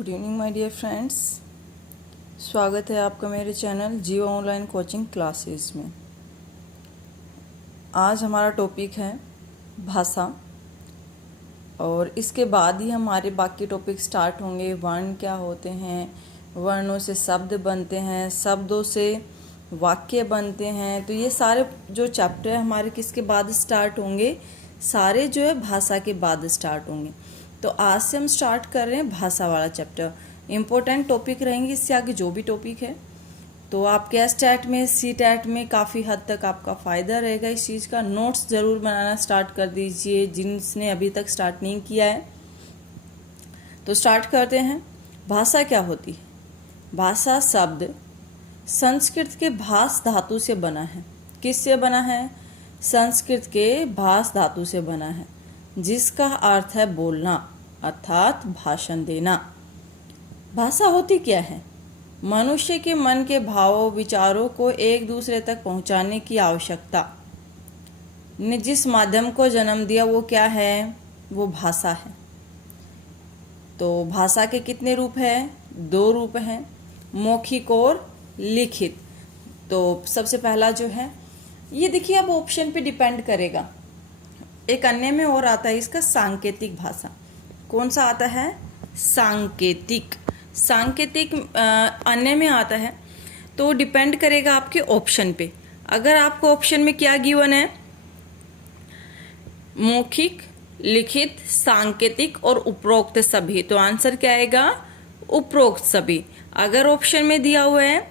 Good evening my dear friends. स्वागत है आपका मेरे channel Jio online coaching classes में। आज हमारा टॉपिक है भाषा और इसके बाद ही हमारे बाकी टॉपिक स्टार्ट होंगे। वर्ण क्या होते हैं, वर्णों से शब्द बनते हैं, शब्दों से वाक्य बनते हैं। तो ये सारे जो चैप्टर हमारे किसके बाद स्टार्ट होंगे, सारे जो है भाषा के बाद स्टार्ट होंगे। तो आज से हम स्टार्ट कर रहे हैं भाषा वाला चैप्टर। इम्पोर्टेंट टॉपिक रहेंगे, इससे आगे जो भी टॉपिक है तो आपके एसटेट में सीटेट में काफ़ी हद तक आपका फ़ायदा रहेगा इस चीज़ का। नोट्स ज़रूर बनाना स्टार्ट कर दीजिए जिसने अभी तक स्टार्ट नहीं किया है। तो स्टार्ट करते हैं। भाषा क्या होती है? भाषा शब्द संस्कृत के भास धातु से बना है। किससे बना है? संस्कृत के भास धातु से बना है, जिसका अर्थ है बोलना अर्थात भाषण देना। भाषा होती क्या है? मनुष्य के मन के भावों विचारों को एक दूसरे तक पहुंचाने की आवश्यकता ने जिस माध्यम को जन्म दिया वो क्या है? वो भाषा है। तो भाषा के कितने रूप हैं? 2 रूप हैं, मौखिक और लिखित। तो सबसे पहला जो है ये देखिए, अब ऑप्शन पे डिपेंड करेगा। एक अन्य में और आता है इसका सांकेतिक भाषा। कौन सा आता है? सांकेतिक। सांकेतिक अन्य में आता है। तो डिपेंड करेगा आपके ऑप्शन पे। अगर आपको ऑप्शन में क्या गिवन है, मौखिक, लिखित, सांकेतिक और उपरोक्त सभी, तो आंसर क्या आएगा? उपरोक्त सभी। अगर ऑप्शन में दिया हुआ है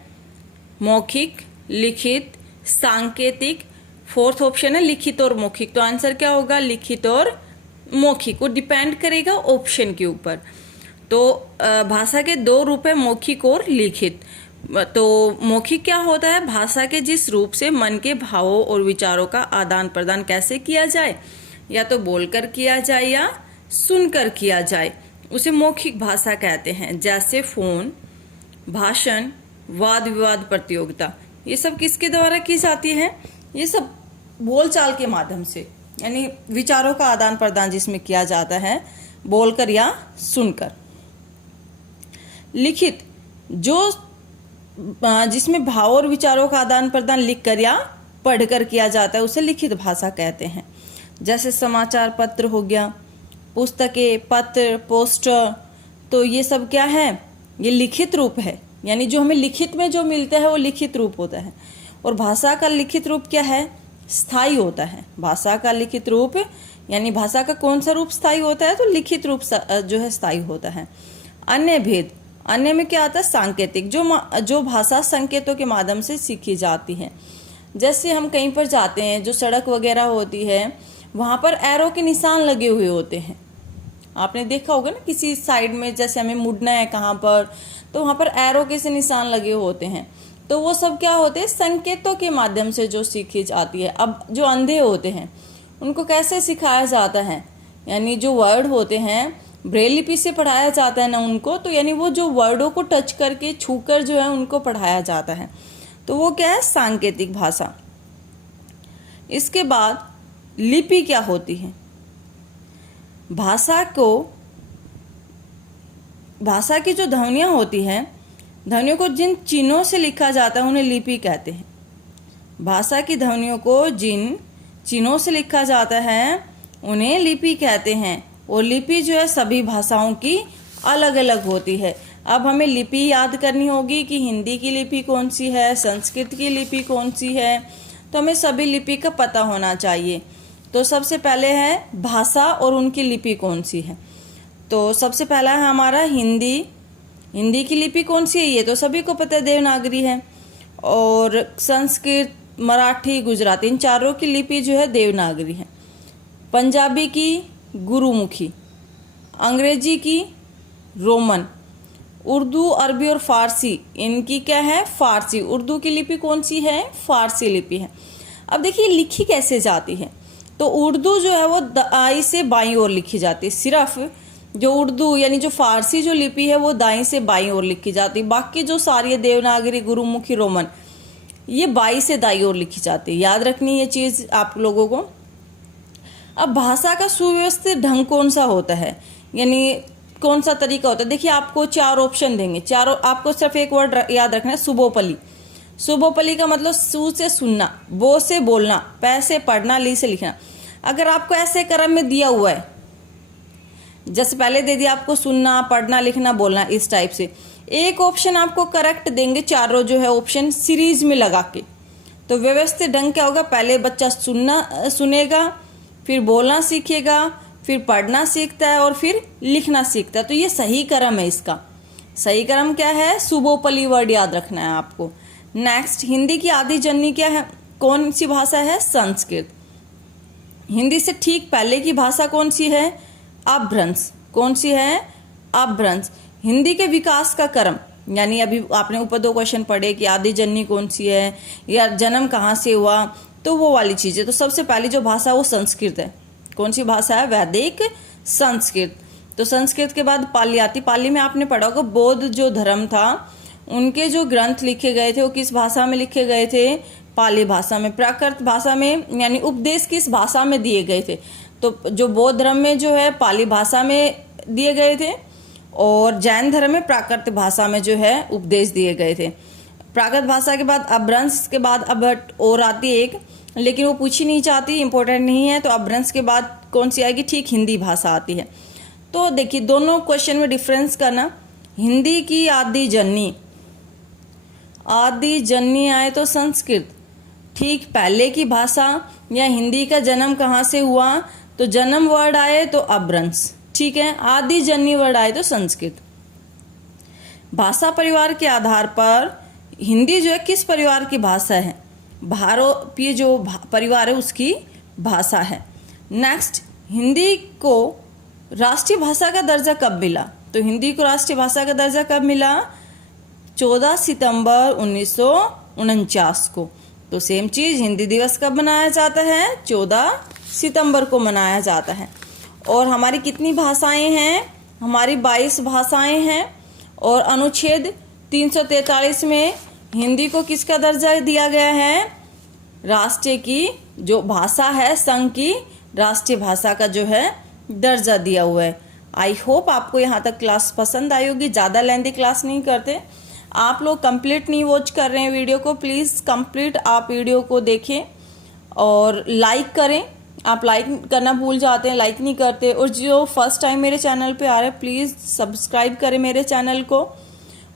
मौखिक, लिखित, सांकेतिक, फोर्थ ऑप्शन है लिखित और मौखिक, तो आंसर क्या होगा? लिखित और मौखिक। वो डिपेंड करेगा ऑप्शन के ऊपर। तो भाषा के 2 रूप है, मौखिक और लिखित। तो मौखिक क्या होता है? भाषा के जिस रूप से मन के भावों और विचारों का आदान प्रदान कैसे किया जाए, या तो बोलकर किया जाए या सुनकर किया जाए, उसे मौखिक भाषा कहते हैं। जैसे फोन, भाषण, वाद विवाद प्रतियोगिता, ये सब किसके द्वारा की जाती है? ये सब बोलचाल के माध्यम से, यानी विचारों का आदान प्रदान जिसमें किया जाता है बोलकर या सुनकर। लिखित जो जिसमें भाव और विचारों का आदान प्रदान लिखकर या पढ़कर किया जाता है उसे लिखित भाषा कहते हैं। जैसे समाचार पत्र हो गया, पुस्तकें, पत्र, पोस्टर, तो ये सब क्या है? ये लिखित रूप है, यानी जो हमें लिखित में जो मिलता है वो लिखित रूप होता है। और भाषा का लिखित रूप क्या है? स्थायी होता है। भाषा का लिखित रूप यानी भाषा का कौन सा रूप स्थायी होता है? तो लिखित रूप जो है स्थायी होता है। अन्य भेद, अन्य में क्या आता है? सांकेतिक, जो भाषा संकेतों के माध्यम से सीखी जाती है। जैसे हम कहीं पर जाते हैं, जो सड़क वगैरह होती है वहां पर एरो के निशान लगे हुए होते हैं। आपने देखा होगा ना, किसी साइड में जैसे हमें मुड़ना है कहाँ पर, तो वहां पर एरो के से निशान लगे होते हैं। तो वो सब क्या होते हैं? संकेतों के माध्यम से जो सीखी जाती है। अब जो अंधे होते हैं उनको कैसे सिखाया जाता है? यानी जो वर्ड होते हैं ब्रेल लिपि से पढ़ाया जाता है ना उनको, तो यानी वो जो वर्डों को टच करके छूकर जो है उनको पढ़ाया जाता है। तो वो क्या है? सांकेतिक भाषा। इसके बाद लिपि क्या होती है? भाषा की जो ध्वनियां होती हैं, ध्वनियों को जिन चिन्हों से लिखा जाता है उन्हें लिपि कहते हैं। भाषा की ध्वनियों को जिन चिन्हों से लिखा जाता है उन्हें लिपि कहते हैं। और लिपि जो है सभी भाषाओं की अलग अलग होती है। अब हमें लिपि याद करनी होगी कि हिंदी की लिपि कौन सी है, संस्कृत की लिपि कौन सी है, तो हमें सभी लिपि का पता होना चाहिए। तो सबसे पहले है भाषा और उनकी लिपि कौन सी है। तो सबसे पहला है हमारा हिंदी। हिंदी की लिपि कौन सी है? ये तो सभी को पता है, देवनागरी है। और संस्कृत, मराठी, गुजराती, इन चारों की लिपि जो है देवनागरी है। पंजाबी की गुरुमुखी, अंग्रेजी की रोमन, उर्दू, अरबी और फारसी, इनकी क्या है? फारसी। उर्दू की लिपि कौन सी है? फारसी लिपि है। अब देखिए लिखी कैसे जाती है। तो उर्दू जो है वो दाई से बाईं ओर लिखी जाती है। सिर्फ जो उर्दू यानी जो फारसी जो लिपि है वो दाईं से बाईं ओर लिखी जाती है। बाकी जो सारी देवनागरी, गुरुमुखी, रोमन, ये बाईं से दाईं ओर लिखी जाती है। याद रखनी ये चीज़ आप लोगों को। अब भाषा का सुव्यवस्थित ढंग कौन सा होता है? यानी कौन सा तरीका होता है? देखिए आपको 4 ऑप्शन देंगे, चारों आपको सिर्फ एक वर्ड याद रखना है, सुबोपली। सुबोपली का मतलब सु से सुनना, बो से बोलना, पै से पढ़ना, ली से लिखना। अगर आपको ऐसे क्रम में दिया हुआ है, जैसे पहले दे दिया आपको सुनना, पढ़ना, लिखना, बोलना, इस टाइप से, एक ऑप्शन आपको करेक्ट देंगे चारों जो है ऑप्शन सीरीज में लगा के। तो व्यवस्थित ढंग क्या होगा, पहले बच्चा सुनेगा, फिर बोलना सीखेगा, फिर पढ़ना सीखता है और फिर लिखना सीखता है। तो ये सही क्रम है। इसका सही क्रम क्या है? सुबोपली वर्ड याद रखना है आपको। नेक्स्ट, हिंदी की आदि जननी क्या है? कौन सी भाषा है? संस्कृत। हिंदी से ठीक पहले की भाषा कौन सी है? अपभ्रंश। कौन सी है? अपभ्रंश। हिंदी के विकास का क्रम, यानी अभी आपने ऊपर 2 क्वेश्चन पढ़े कि आदि जननी कौन सी है या जन्म कहाँ से हुआ, तो वो वाली चीज़ है। तो सबसे पहली जो भाषा वो संस्कृत है। कौन सी भाषा है? वैदिक संस्कृत। तो संस्कृत के बाद पाली आती। पाली में आपने पढ़ा होगा बौद्ध जो धर्म था उनके जो ग्रंथ लिखे गए थे वो किस भाषा में लिखे गए थे? पाली भाषा में। प्राकृत भाषा में, यानी उपदेश किस भाषा में दिए गए थे? तो जो बौद्ध धर्म में जो है पाली भाषा में दिए गए थे और जैन धर्म में प्राकृत भाषा में जो है उपदेश दिए गए थे। प्राकृत भाषा के बाद अपभ्रंश के बाद अभट और आती एक, लेकिन वो पूछी नहीं चाहती, इंपॉर्टेंट नहीं है। तो अपभ्रंश के बाद कौन सी आएगी? ठीक हिंदी भाषा आती है। तो देखिए दोनों क्वेश्चन में डिफरेंस करना। हिंदी की आदि जननी, आदि जननी आए तो संस्कृत। ठीक पहले की भाषा या हिंदी का जन्म कहाँ से हुआ? तो जन्म वर्ड आए तो अपभ्रंश, ठीक है। आदि जननी वर्ड आए तो संस्कृत। भाषा परिवार के आधार पर हिंदी जो है किस परिवार की भाषा है? भारतीय जो परिवार है उसकी भाषा है। नेक्स्ट, हिंदी को राष्ट्रीय भाषा का दर्जा कब मिला? तो हिंदी को राष्ट्रीय भाषा का दर्जा कब मिला? 14 सितंबर 1949 को। तो सेम चीज, हिंदी दिवस कब मनाया जाता है? 14 सितंबर को मनाया जाता है। और हमारी कितनी भाषाएं हैं? हमारी 22 भाषाएं हैं। और अनुच्छेद 343 में हिंदी को किसका दर्जा दिया गया है? राष्ट्रीय की जो भाषा है, संघ की राष्ट्रीय भाषा का जो है दर्जा दिया हुआ है। आई होप आपको यहाँ तक क्लास पसंद आई होगी। ज़्यादा लेंथी क्लास नहीं करते। आप लोग कंप्लीट नहीं वॉच कर रहे हैं वीडियो को, प्लीज़ कंप्लीट आप वीडियो को देखें और लाइक करें। आप लाइक करना भूल जाते हैं, लाइक नहीं करते। और जो फर्स्ट टाइम मेरे चैनल पे आ रहे हैं प्लीज़ सब्सक्राइब करें मेरे चैनल को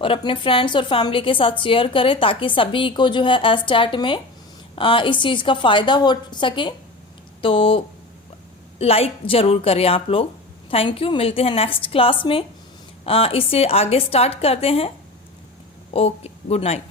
और अपने फ्रेंड्स और फैमिली के साथ शेयर करें ताकि सभी को जो है एस्टैट में इस चीज़ का फ़ायदा हो सके। तो लाइक ज़रूर करें आप लोग। Thank you. मिलते हैं नेक्स्ट क्लास में, इससे आगे स्टार्ट करते हैं। Okay, good night.